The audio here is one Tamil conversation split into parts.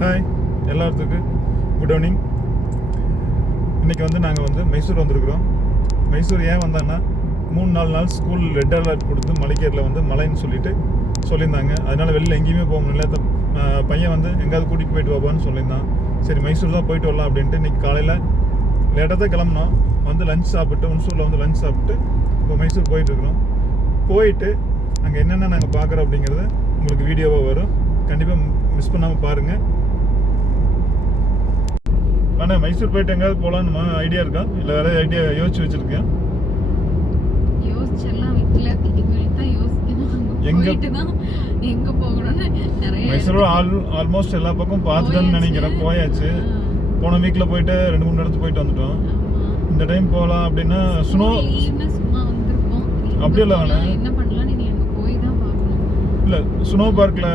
ஹாய் எல்லாத்துக்கும் குட் ஈவினிங். இன்றைக்கி நாங்கள் மைசூர் வந்திருக்கிறோம். மைசூர் ஏன் வந்தோன்னா 3-4 நாள் ஸ்கூல் ரெட் அலர்ட் கொடுத்து மலைக்கேரில் மழைன்னு சொல்லியிருந்தாங்க. அதனால் வெளியில் எங்கேயுமே போக முடியல. பையன் எங்கேயாவது கூட்டிகிட்டு போயிட்டு வாப்பான்னு சொல்லியிருந்தான். சரி மைசூர் தான் போயிட்டு வரலாம் அப்படின்ட்டு இன்றைக்கி காலையில் லேட்டாக தான் கிளம்புனோம். லஞ்ச் சாப்பிட்டு ஹுன்சூரில் லஞ்ச் சாப்பிட்டு இப்போ மைசூர் போயிட்டுருக்குறோம். போயிட்டு அங்கே என்னென்ன நாங்கள் பார்க்குறோம் அப்படிங்கிறது உங்களுக்கு வீடியோவாக வரும். கண்டிப்பாக மிஸ் பண்ணாமல் பாருங்கள். ஆனால் மைசூர் போயிட்டு எங்கேயாவது போகலான்னு ஐடியா இருக்கா, இல்லை வேறு ஐடியா யோசிச்சு வச்சுருக்கேன்? மைசூர் ஆல்மோஸ்ட் எல்லா பக்கம் பார்த்துட்டோன்னு நினைக்கிறேன். போயாச்சு. போன வீக்கில் போயிட்டு 2-3 இடத்துக்கு போயிட்டு வந்துட்டோம். இந்த டைம் போகலாம் அப்படின்னா ஸ்னோ அப்படி இல்லை வேணா இல்லை ஸ்னோ பார்க்கில்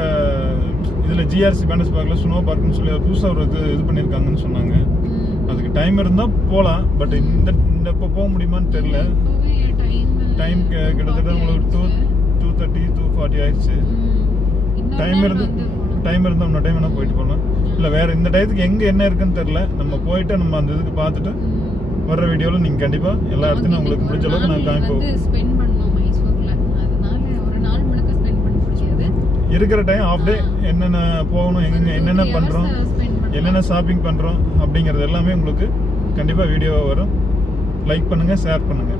இதில் ஜிஆர்சி பேண்டஸ் பார்க்கில் ஸ்னோ பார்க்குன்னு சொல்லி புதுசாக ஒரு இது பண்ணியிருக்காங்கன்னு சொன்னாங்க. அதுக்கு டைம் இருந்தால் போகலாம். பட் இந்த இப்போ போக முடியுமான்னு தெரில. டைம் கிட்டத்தட்ட உங்களுக்கு 2:30 2:40 ஆயிடுச்சு. டைம் இருந்தால் இன்னொரு டைம் வேணால் போயிட்டு போகலாம். இல்லை வேறு இந்த டயத்துக்கு எங்கே என்ன இருக்குன்னு தெரில. நம்ம போயிட்டு நம்ம அந்த இதுக்கு பார்த்துட்டு வர்ற வீடியோவில் நீங்கள் கண்டிப்பாக எல்லா இடத்துலையும் உங்களுக்கு முடிஞ்ச அளவுக்கு நான் காமிப்போம். இருக்கிற டைம் ஆஃப் டே என்னென்ன போகணும், எங்கெங்கே என்னென்ன பண்ணுறோம், என்னென்ன ஷாப்பிங் பண்ணுறோம் அப்படிங்கிறது எல்லாமே உங்களுக்கு கண்டிப்பாக வீடியோவாக வரும். லைக் பண்ணுங்கள், ஷேர் பண்ணுங்கள்.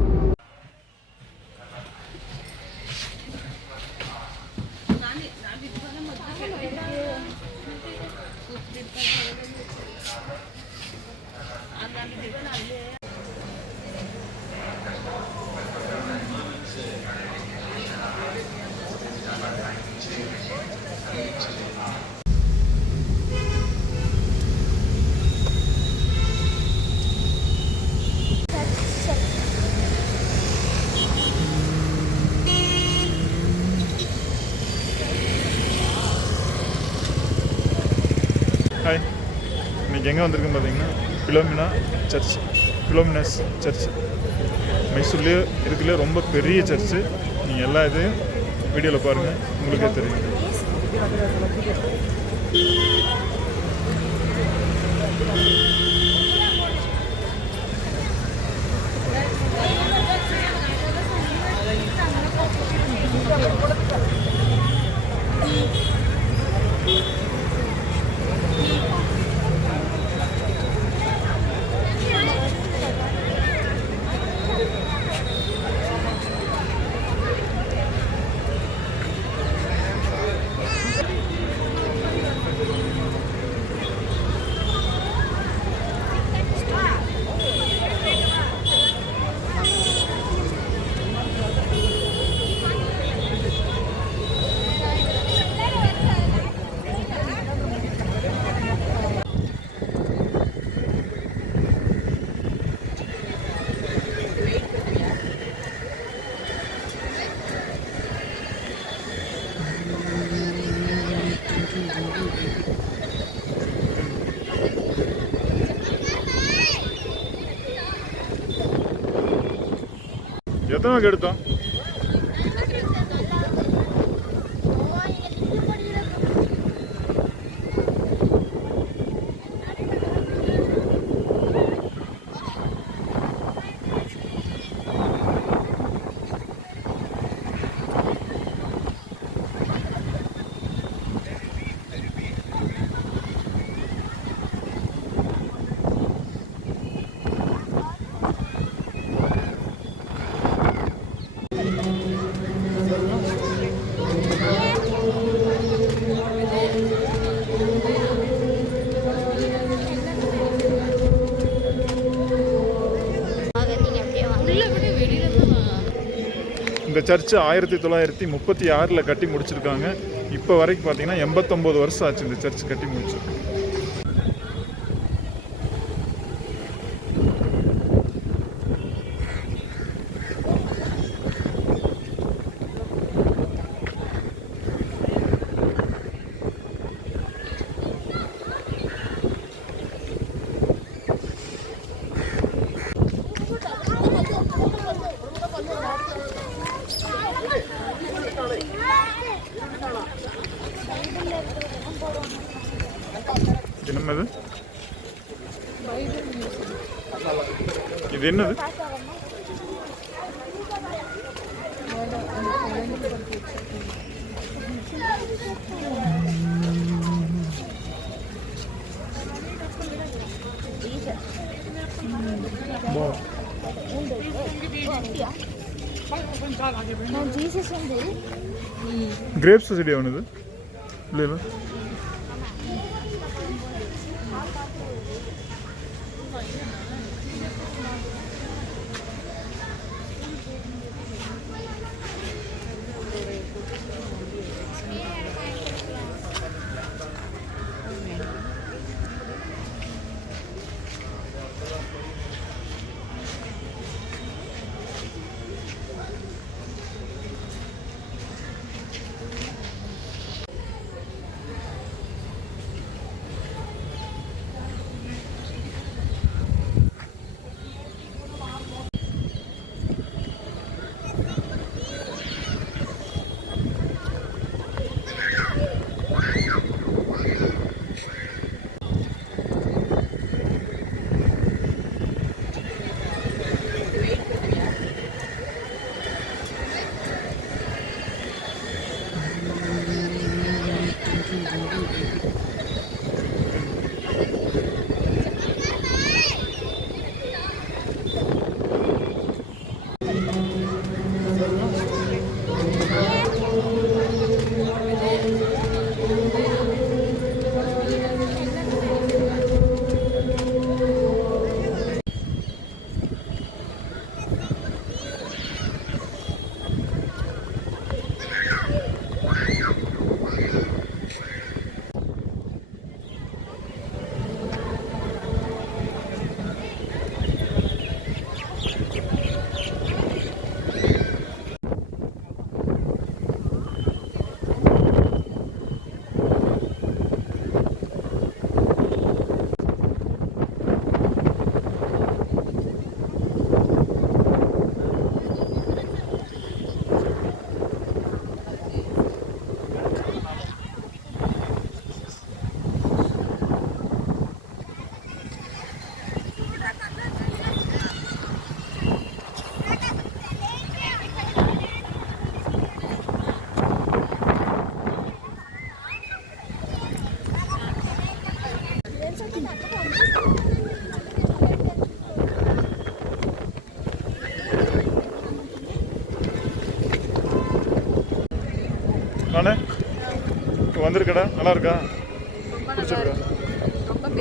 ஹாய், இன்றைக்கி எங்கே வந்திருக்குன்னு பார்த்தீங்கன்னா பிலோமினாஸ் சர்ச். மைசூர்லேயே இருக்குல்ல ரொம்ப பெரிய சர்ச்சு. நீங்கள் எல்லா இதையும் வீடியோவில் பாருங்கள், உங்களுக்கே தெரியும். எத்தனை வாக்கு எடுத்தோம்? இந்த சர்ச்சு 1936 கட்டி முடிச்சிருக்காங்க. இப்போ வரைக்கும் பார்த்தீங்கன்னா 89 வருஷம் ஆச்சு இந்த சர்ச் கட்டி முடிச்சு. இது என்னது? இது என்னது? கிரேப் சொசைட்டி ஆனது இல்லை இல்லை நானே வந்திருக்கடா நல்லா இருக்கா பிடிச்சிருக்கா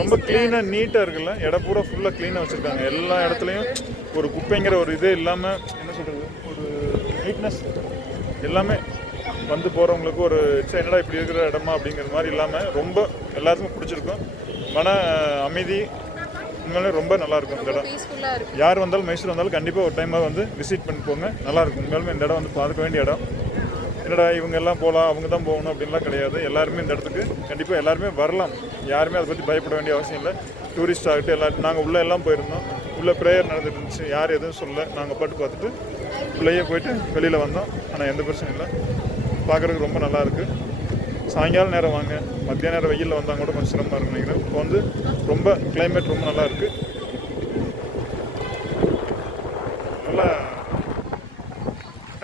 ரொம்ப க்ளீனாக நீட்டாக இருக்குல்ல இடம் பூரா ஃபுல்லாக க்ளீனாக வச்சுருக்காங்க எல்லா இடத்துலையும் ஒரு குப்பைங்கிற ஒரு இதே இல்லாமல் என்ன சொல்கிறது ஒரு நீட்னஸ் எல்லாமே வந்து போகிறவங்களுக்கு ஒரு என்னடா இப்படி இருக்கிற இடமா அப்படிங்கிற மாதிரி இல்லாமல் ரொம்ப எல்லாத்துக்கும் பிடிச்சிருக்கும் மன அமைதி உண்மையிலே ரொம்ப நல்லாயிருக்கும் இந்த இடம் யார் வந்தாலும் மைசூர் வந்தாலும் கண்டிப்பாக ஒரு டைமாக வந்து விசிட் பண்ணி போங்க நல்லாயிருக்கும் உண்மையிலுமே இந்த இடம் வந்து பார்க்க வேண்டிய இடம் என்னடா இவங்க எல்லாம் போகலாம் அவங்க தான் போகணும் அப்படின்லாம் கிடையாது எல்லாருமே இந்த இடத்துக்கு கண்டிப்பாக எல்லாருமே வரலாம் யாருமே அதை பற்றி பயப்பட வேண்டிய அவசியம் இல்லை டூரிஸ்ட் ஆகிட்டு எல்லாரும் நாங்கள் உள்ளே எல்லாம் போயிருந்தோம் உள்ளே ப்ரேயர் நடந்துட்டு இருந்துச்சு யார் எதுவும் சொல்ல நாங்கள் பாட்டு பார்த்துட்டு உள்ளேயே போயிட்டு வெளியில் வந்தோம் ஆனால் எந்த பிரச்சனையும் இல்லை பார்க்குறதுக்கு ரொம்ப நல்லாயிருக்கு சாயங்காலம் நேரம் வாங்க மத்தியான நேரம் வெயிலில் வந்தால் கூட கொஞ்சம் சிரமமாக இருக்குன்னு நினைக்கிறேன் இப்போ வந்து ரொம்ப கிளைமேட் ரொம்ப நல்லா இருக்குது நல்லா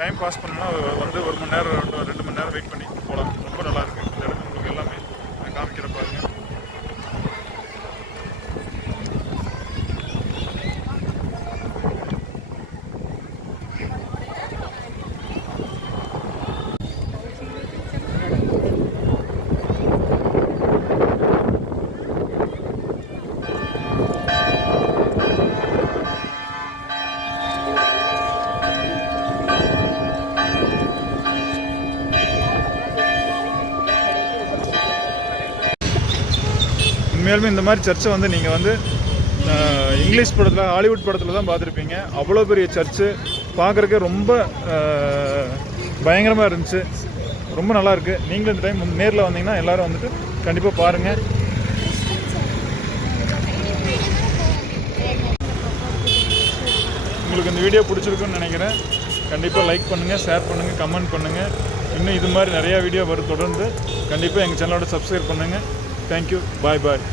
டைம் பாஸ் பண்ணோன்னா வந்து 1 மணி நேரம் 2 மணி நேரம் வெயிட் பண்ணி போகலாம் ரொம்ப நல்லாயிருக்கு இந்த இடம் உங்களுக்கு எல்லாமே நான் காமிக்கிற பாருங்க உண்மையாலுமே இந்த மாதிரி சர்ச்சை வந்து நீங்கள் வந்து இங்கிலீஷ் படத்தில் ஹாலிவுட் படத்தில் தான் பார்த்துருப்பீங்க அவ்வளோ பெரிய சர்ச்சு பார்க்குறக்கே ரொம்ப பயங்கரமாக இருந்துச்சு ரொம்ப நல்லாயிருக்கு நீங்களும் இந்த டைம் நேரில் வந்தீங்கன்னா எல்லோரும் வந்துட்டு கண்டிப்பாக பாருங்கள் உங்களுக்கு இந்த வீடியோ பிடிச்சிருக்குன்னு நினைக்கிறேன் கண்டிப்பாக லைக் பண்ணுங்கள் ஷேர் பண்ணுங்கள் கமெண்ட் பண்ணுங்கள் இன்னும் இது மாதிரி நிறையா வீடியோ வரும் தொடர்ந்து கண்டிப்பாக எங்கள் சேனலோட சப்ஸ்கிரைப் பண்ணுங்கள் தேங்க்யூ பாய் பாய்.